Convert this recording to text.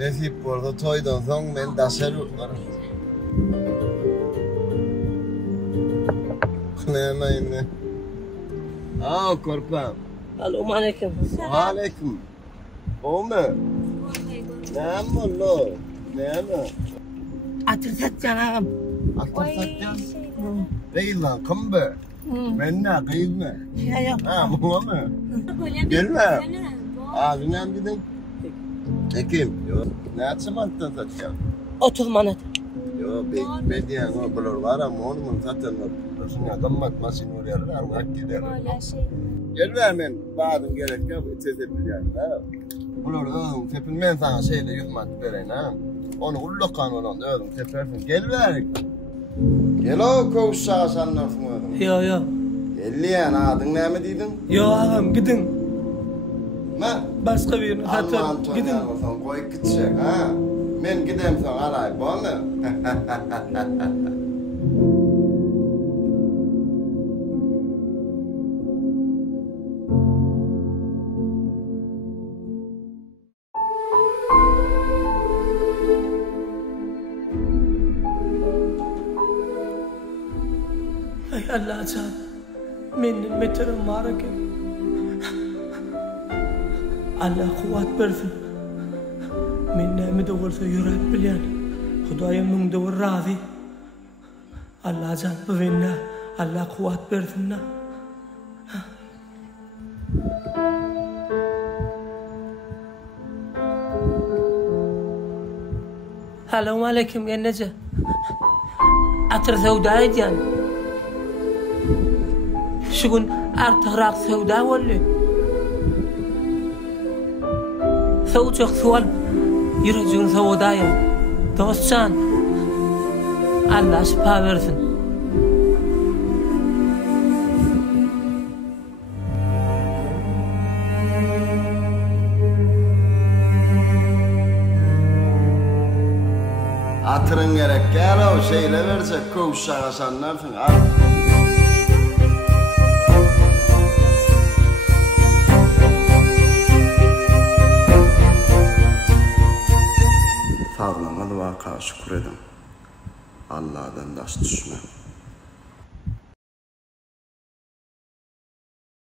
Nesip burada toydan soň men daşar urlar. Ne? Korpam. Assalamu alaikum. Aleyküm. O mu? Ne oldu? Ne? Atır satcan ağam. Atır satcan? Değil lan, kim be? Ben ne, kıyıl mı? Yok. Ha, bu mu? Gelme. Ağzından gidin. Ekim. Yok. Ne açım attın satcan? 30 manat. Yok, bekmediyen o bulur var ama onu mu satın o? Şuna damlatmasın oraya, armak gider. Gel vermen, bağdın gerek yok, içezebilir yani. Bulur öldüm, tepin ben sana şeyle yutmak vereyim ha. Onu ullukan olan öldüm, tepersin. Gel ver. Gel o kovuşağı sanırsın öldüm. Yok. Gelliyen adın ne mi dedin? Yok ağam gidin. Ne? Başka birini satın. Allah'ın toylarını koy gidecek ha. Ben gideyim sana alay, bu mu? Ay Allah can. Menin meterim var ekan. Allah kuvvet versin. Men näme-de bolsa ýürek bilýän. Hudaýym muňda bir razy. Allah can bilenna. Allah kuvvet versin. Assalamu alaikum genece. Atır sevda edýän. Şu gün artyrak sevda boldy. Sowçak sual. Yüreğin sevdaýym. Dostcan. Allah şifa versin. Atırın gerek gel o şeyle versek kovuşağı sanlarsın. Sağlamadı vaka şükür edin. Allah'dan daş düşme.